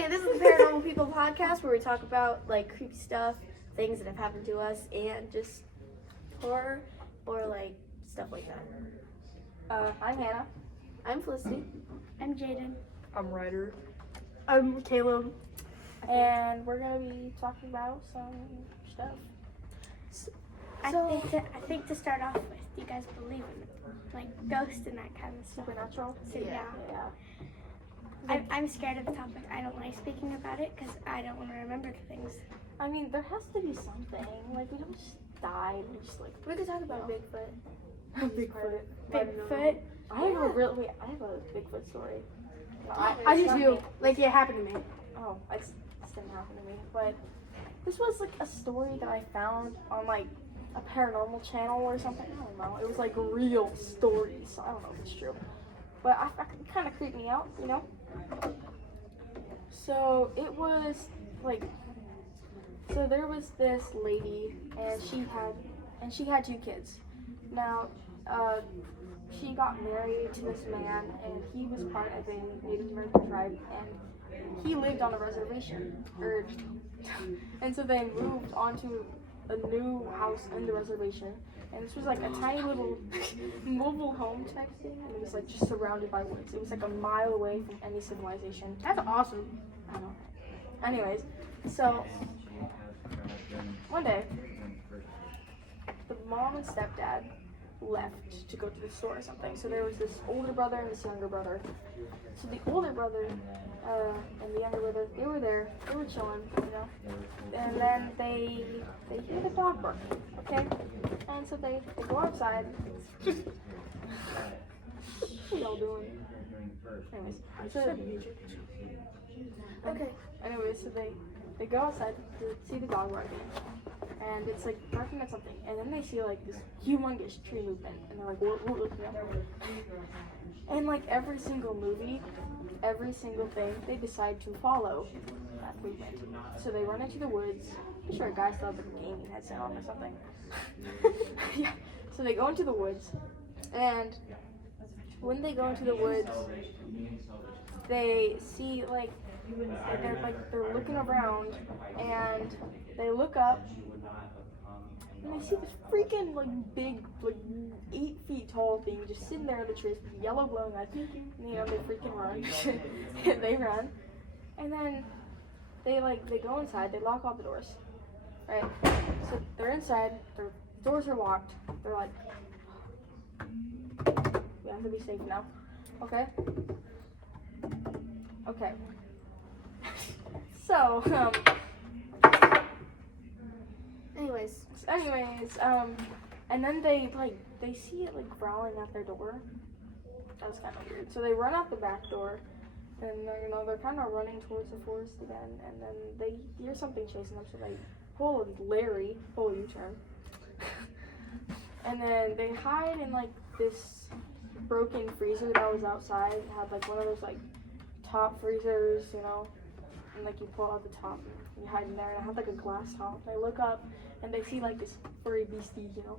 Okay, this is the Paranormal People podcast where we talk about like creepy stuff, things that have happened to us, and just horror or like stuff like that. I'm Hannah. I'm Felicity. I'm Jaden. I'm Ryder. I'm Caleb. And we're going to be talking about some stuff. I think to start off with, you guys believe in like ghosts and that kind of stuff. Supernatural? So, yeah. Yeah. I'm scared of the topic. I don't like speaking about it because I don't want to remember things. I mean, there has to be something. Like, we don't just die and just like... We could talk about Bigfoot. Bigfoot. Bigfoot. I have a Bigfoot story. No, I do it's not too. me. Like, it happened to me. Oh, this didn't happen to me. But this was like a story that I found on like a paranormal channel or something. I don't know. It was like real stories. So I don't know if it's true. But it kind of creeped me out, you know? So it was like, so there was this lady and she had 2 kids. Now, she got married to this man and he was part of a Native American tribe and he lived on a reservation. And so they moved onto a new house in the reservation. And this was like a tiny little mobile home type thing, and it was like just surrounded by woods. It was like a mile away from any civilization. That's awesome. I know. Anyways, so one day, the mom and stepdad left to go to the store or something. So there was this older brother and this younger brother. So the older brother and the younger brother, they were there, they were chilling, you know. And then they hear the dog barking, okay? And so they go outside. What are y'all doing? Anyways, so Okay. Anyways, so they go outside to see the dog barking. And it's like barking at something. And then they see like this humongous tree movement. And they're like, what, you know? And like every single movie, every single thing, they decide to follow that movement. So they run into the woods. I'm sure a guy still has like a gaming headset on or something. Yeah. So they go into the woods. And when they go into the woods, they see like, they're looking around and they look up and they see this freaking like big, like 8 feet tall thing just sitting there in the trees with yellow glowing eyes. And, you know, they freaking run. They run. And then they go inside, they lock all the doors. Right? So they're inside, their doors are locked. They're like, we have to be safe now. Okay? Okay. So, Anyways, and then they see it like growling at their door. That was kind of weird. So they run out the back door, and they're kind of running towards the forest again. And then they hear something chasing them, so they pull a U-turn, and then they hide in like this broken freezer that was outside. It had like one of those like top freezers, you know, and like you pull out the top and you hide in there, and it had like a glass top. They look up and they see like this furry beastie, you know.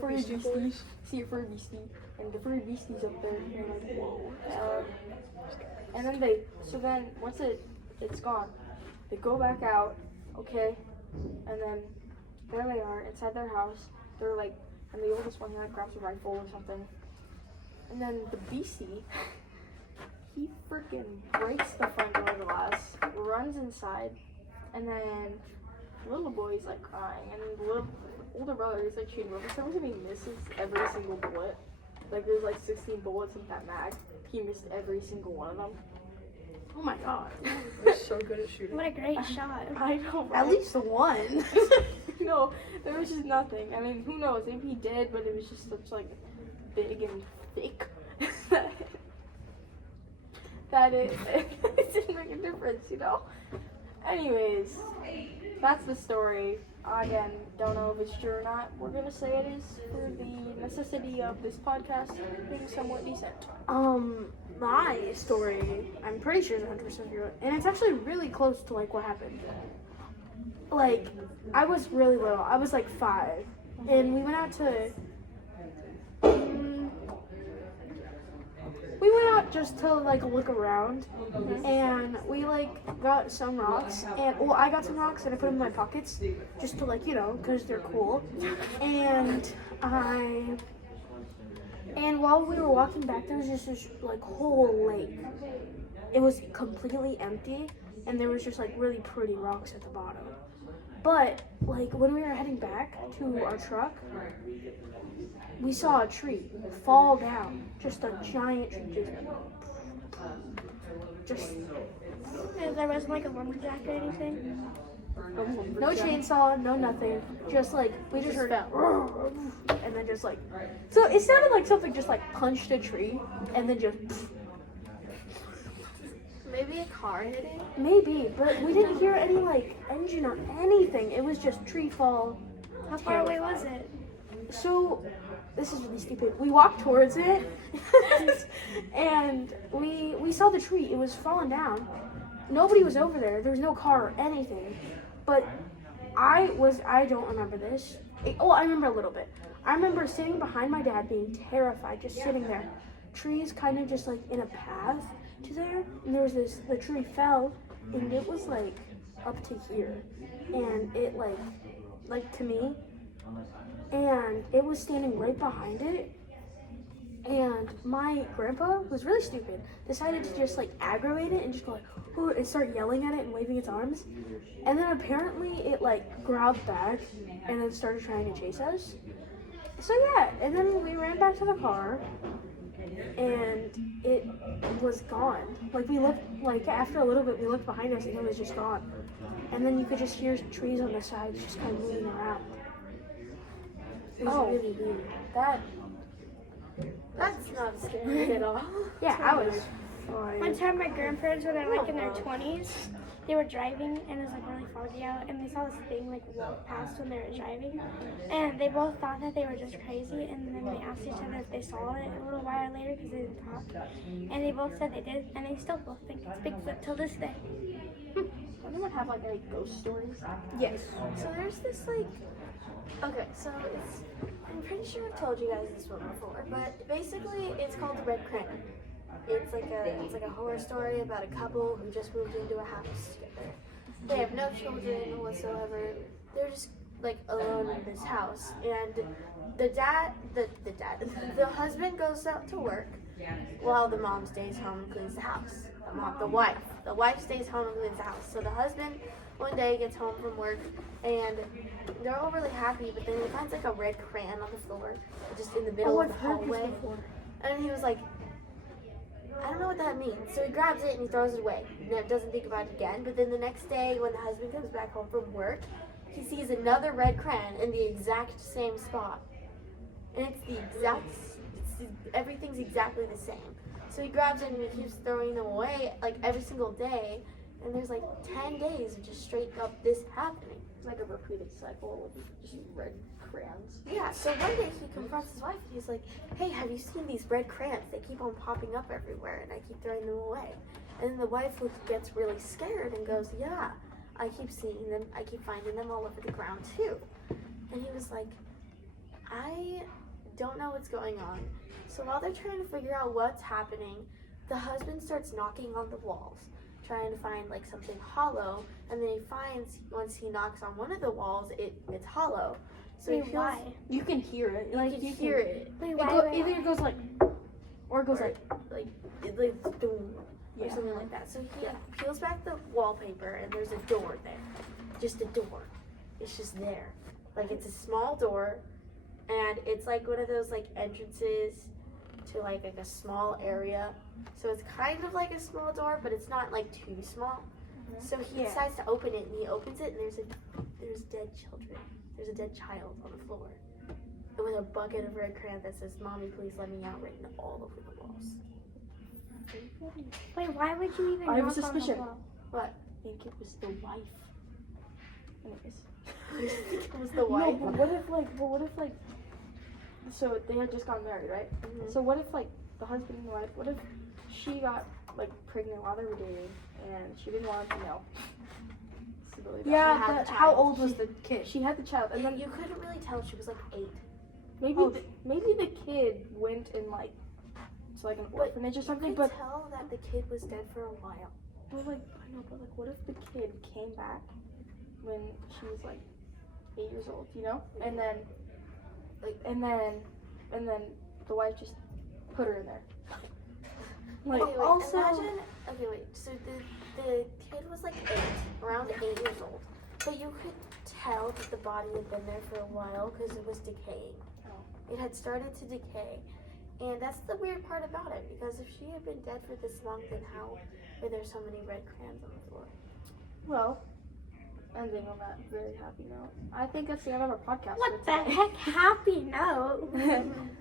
Furry beastie. See a furry beastie, and the furry beastie's up there, and they're like, whoa. And then once it's gone, they go back out, okay, and then there they are inside their house. They're like, and the oldest one grabs a rifle or something, and then the beastie, he freaking breaks the front door glass, runs inside, and then the little boy's like crying, and the little older brother is like shooting, but for some reason he misses every single bullet. Like there's like 16 bullets in that mag. He missed every single one of them. oh my god. They're so good at shooting. What a great shot. I know, right? At least one. No, there was just nothing. I mean, who knows? Maybe he did, but it was just such like big and thick that it didn't make a difference, you know? Anyways, that's the story. Again, don't know if it's true or not. We're gonna say it is for the necessity of this podcast being somewhat decent. My story, I'm pretty sure is 100% true, and it's actually really close to like what happened. Like, I was really little. I was like 5, and we went out to we went out just to like look around, and we like got some rocks, and well, I got some rocks and I put them in my pockets just to like because they're cool, and while we were walking back, there was just this like whole lake. It was completely empty, and there was just like really pretty rocks at the bottom. But like when we were heading back to our truck, we saw a tree fall down. Just a giant tree. Just And there wasn't like a lumberjack or anything. no chainsaw, no nothing. Just like we just heard it, and then just like so it sounded like something just like punched a tree, and then just Maybe a car hit it? maybe, but we didn't hear any like engine or anything. It was just tree fall. How far away was it? So, this is really stupid. We walked towards it, and we saw the tree. It was falling down. Nobody was over there. There was no car or anything. But I don't remember this. I remember a little bit. I remember sitting behind my dad being terrified, just sitting there. Trees kind of just like in a path to there. And there was the tree fell, and it was like up to here. And it like to me, and it was standing right behind it, and my grandpa was really stupid, decided to just like aggravate it and just go like "Ooh," and start yelling at it and waving its arms, and then apparently it like growled back and then started trying to chase us. So yeah, and then we ran back to the car, and it was gone. Like we looked, like after a little bit we looked behind us and it was just gone, and then you could just hear trees on the sides just kind of moving around. It was really weird. That's not scary at all. Yeah, I was One fine. time my grandparents were like in their 20s. They were driving and it was like really foggy out, and they saw this thing like walk past when they were driving, and they both thought that they were just crazy, and then they asked each other if they saw it a little while later because they didn't talk, and they both said they did, and they still both think it's Bigfoot till this day. Anyone have like any ghost stories? Yes. So there's this like, okay, so I'm pretty sure I've told you guys this one before, but basically it's called the Red Crayon. It's like a horror story about a couple who just moved into a house together. They have no children whatsoever. They're just like alone in this house, and the husband goes out to work while the mom stays home and cleans the house. The wife stays home and cleans the house. So the husband one day gets home from work, and they're all really happy, but then he finds like a red crayon on the floor, just in the middle of the hallway. And he was like, I don't know what that means. So he grabs it and he throws it away. And doesn't think about it again. But then the next day, when the husband comes back home from work, he sees another red crayon in the exact same spot. And everything's exactly the same. So he grabs it and he keeps throwing them away like every single day. And there's like 10 days of just straight up this happening. Like a repeated cycle with just red crayons. Yeah. So one day he confronts his wife and he's like, hey, have you seen these red crayons? They keep on popping up everywhere and I keep throwing them away. And then the wife gets really scared and goes, yeah, I keep seeing them. I keep finding them all over the ground too. And he was like, I don't know what's going on. So while they're trying to figure out what's happening, the husband starts knocking on the walls, trying to find like something hollow, and then he finds, once he knocks on one of the walls, it's hollow. So Wait, he feels, why? You can hear it. Like you can hear it. Wait, Either it goes like, or it goes like, Boom, or Yeah. something like that. So he peels back the wallpaper and there's a door there. Just a door. It's just there. Like it's a small door, and it's like one of those like entrances to like a small area. So it's kind of like a small door, but it's not like too small. So he decides to open it, and he opens it, and there's dead children. There's a dead child on the floor. And with a bucket of red crayon that says, Mommy, please let me out, written all over the walls. Wait, why would you even I have a knock on the suspicion. wall? What? I think it was the wife. Anyways. You think it was the No, wife? but what if like, so they had just gotten married, right? Mhm. So what if like the husband and the wife, what if she got like pregnant while they were dating and she didn't want to know? She Yeah, had but the how child. old was the kid? She had the child, and And then you couldn't really tell. She was like 8. maybe Oh. maybe the kid went and like to like an But orphanage or You something. could But tell that the kid was dead for a while. like I know, but like what if the kid came back when she was like 8 years old, you know? And then and then the wife just put her in there. Like Okay, wait, also imagine. Okay, wait. So the kid was like 8, around 8 years old. But you could tell that the body had been there for a while because it was decaying. Oh. It had started to decay, and that's the weird part about it. Because if she had been dead for this long, then how were there so many red crayons on the floor? Well, ending on that very happy note. I think that's the end of our podcast. What for the today. heck? Happy note.